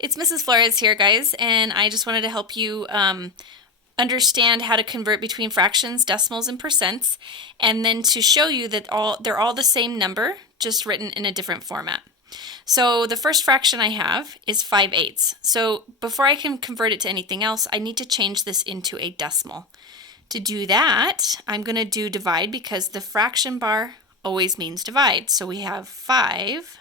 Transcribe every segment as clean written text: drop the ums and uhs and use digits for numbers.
It's Mrs. Flores here, guys, and I just wanted to help you understand how to convert between fractions, decimals, and percents, and then to show you that they're all the same number, just written in a different format. So the first fraction I have is 5/8. So before I can convert it to anything else, I need to change this into a decimal. To do that, I'm going to do divide because the fraction bar always means divide. So we have 5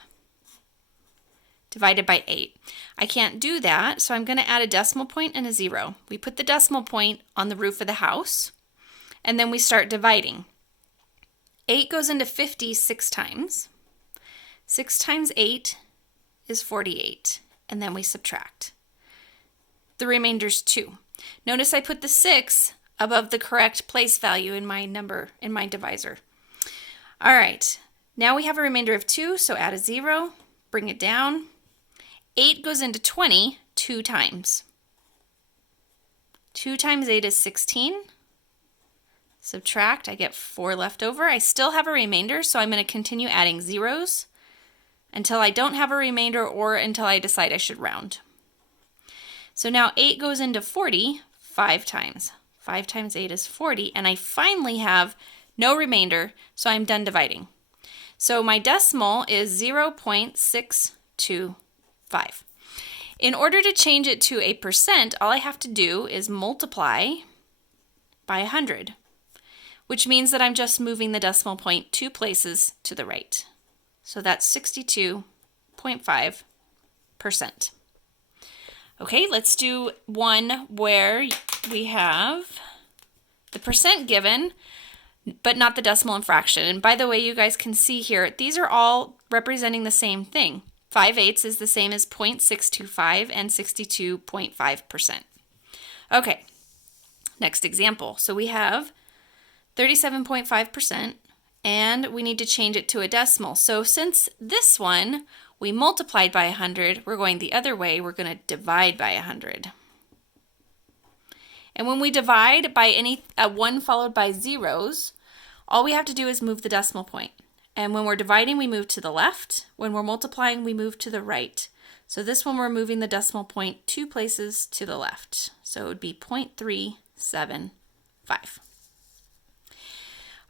divided by 8. I can't do that, so I'm going to add a decimal point and a 0. We put the decimal point on the roof of the house, and then we start dividing. 8 goes into 50 6 times. 6 times 8 is 48, and then we subtract. The remainder is 2. Notice I put the 6 above the correct place value in my divisor. All right, now we have a remainder of 2, so add a 0, bring it down. 8 goes into 20 2 times. 2 times 8 is 16. Subtract, I get 4 left over. I still have a remainder, so I'm going to continue adding zeros until I don't have a remainder or until I decide I should round. So now 8 goes into 40 5 times. 5 times 8 is 40, and I finally have no remainder, so I'm done dividing. So my decimal is 0.625. In order to change it to a percent, all I have to do is multiply by 100, which means that I'm just moving the decimal point 2 places to the right. So that's 62.5%. Okay, let's do one where we have the percent given, but not the decimal and fraction. And by the way, you guys can see here, these are all representing the same thing. 5/8 is the same as 0.625 and 62.5%. Okay, next example. So we have 37.5%, and we need to change it to a decimal. So since this one we multiplied by 100, we're going the other way. We're going to divide by 100. And when we divide by a 1 followed by zeros, all we have to do is move the decimal point. And when we're dividing, we move to the left. When we're multiplying, we move to the right. So this one, we're moving the decimal point 2 places to the left. So it would be 0.375.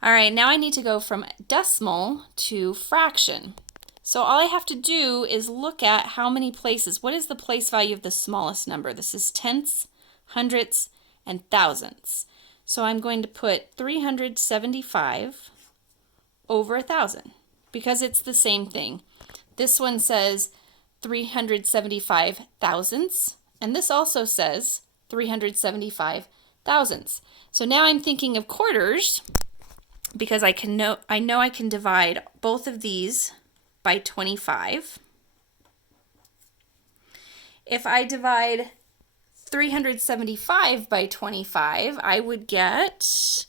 All right, now I need to go from decimal to fraction. So all I have to do is look at how many places. What is the place value of the smallest number? This is tenths, hundredths, and thousandths. So I'm going to put 375 over 1,000 because it's the same thing. This one says 375 thousandths, and this also says 375 thousandths. So now I'm thinking of quarters because I know I can divide both of these by 25. If I divide 375 by 25, I would get,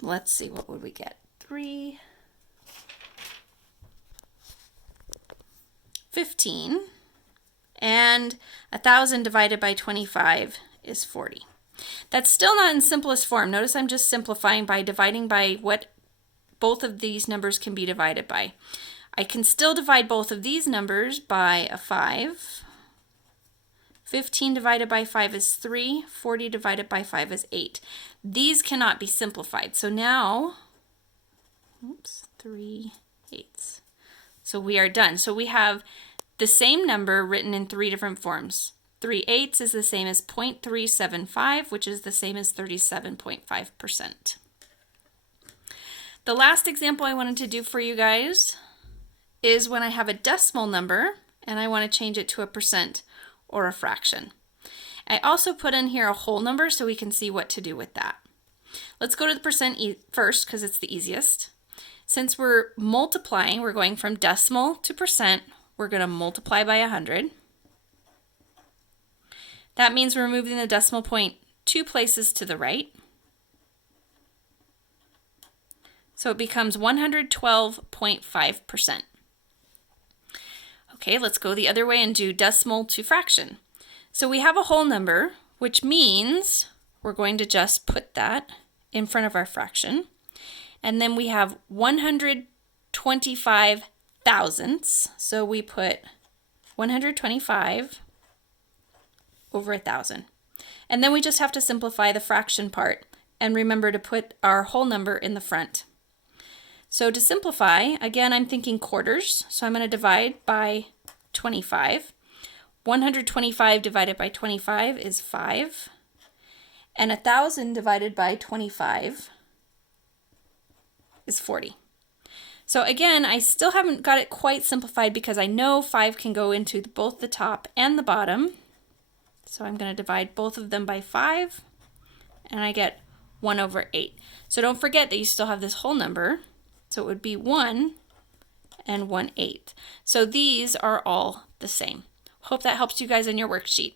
let's see, what would we get? 315, and 1,000 divided by 25 is 40. That's still not in simplest form. Notice I'm just simplifying by dividing by what both of these numbers can be divided by. I can still divide both of these numbers by a 5. 15 divided by 5 is 3. 40 divided by 5 is 8. These cannot be simplified. So now, 3/8. So we are done. So we have the same number written in 3 different forms. 3/8 is the same as 0.375, which is the same as 37.5%. The last example I wanted to do for you guys is when I have a decimal number and I want to change it to a percent or a fraction. I also put in here a whole number so we can see what to do with that. Let's go to the percent first because it's the easiest. Since we're multiplying, we're going from decimal to percent, we're going to multiply by 100. That means we're moving the decimal point 2 places to the right. So it becomes 112.5%. Okay, let's go the other way and do decimal to fraction. So we have a whole number, which means we're going to just put that in front of our fraction. And then we have 125 thousandths. So we put 125 over 1,000. And then we just have to simplify the fraction part and remember to put our whole number in the front. So to simplify, again, I'm thinking quarters. So I'm going to divide by 25. 125 divided by 25 is 5. And 1,000 divided by 25 is 40. So again, I still haven't got it quite simplified because I know 5 can go into both the top and the bottom. So I'm going to divide both of them by 5, and I get 1 over 8. So don't forget that you still have this whole number. So it would be 1 and 1/8. So these are all the same. Hope that helps you guys in your worksheet.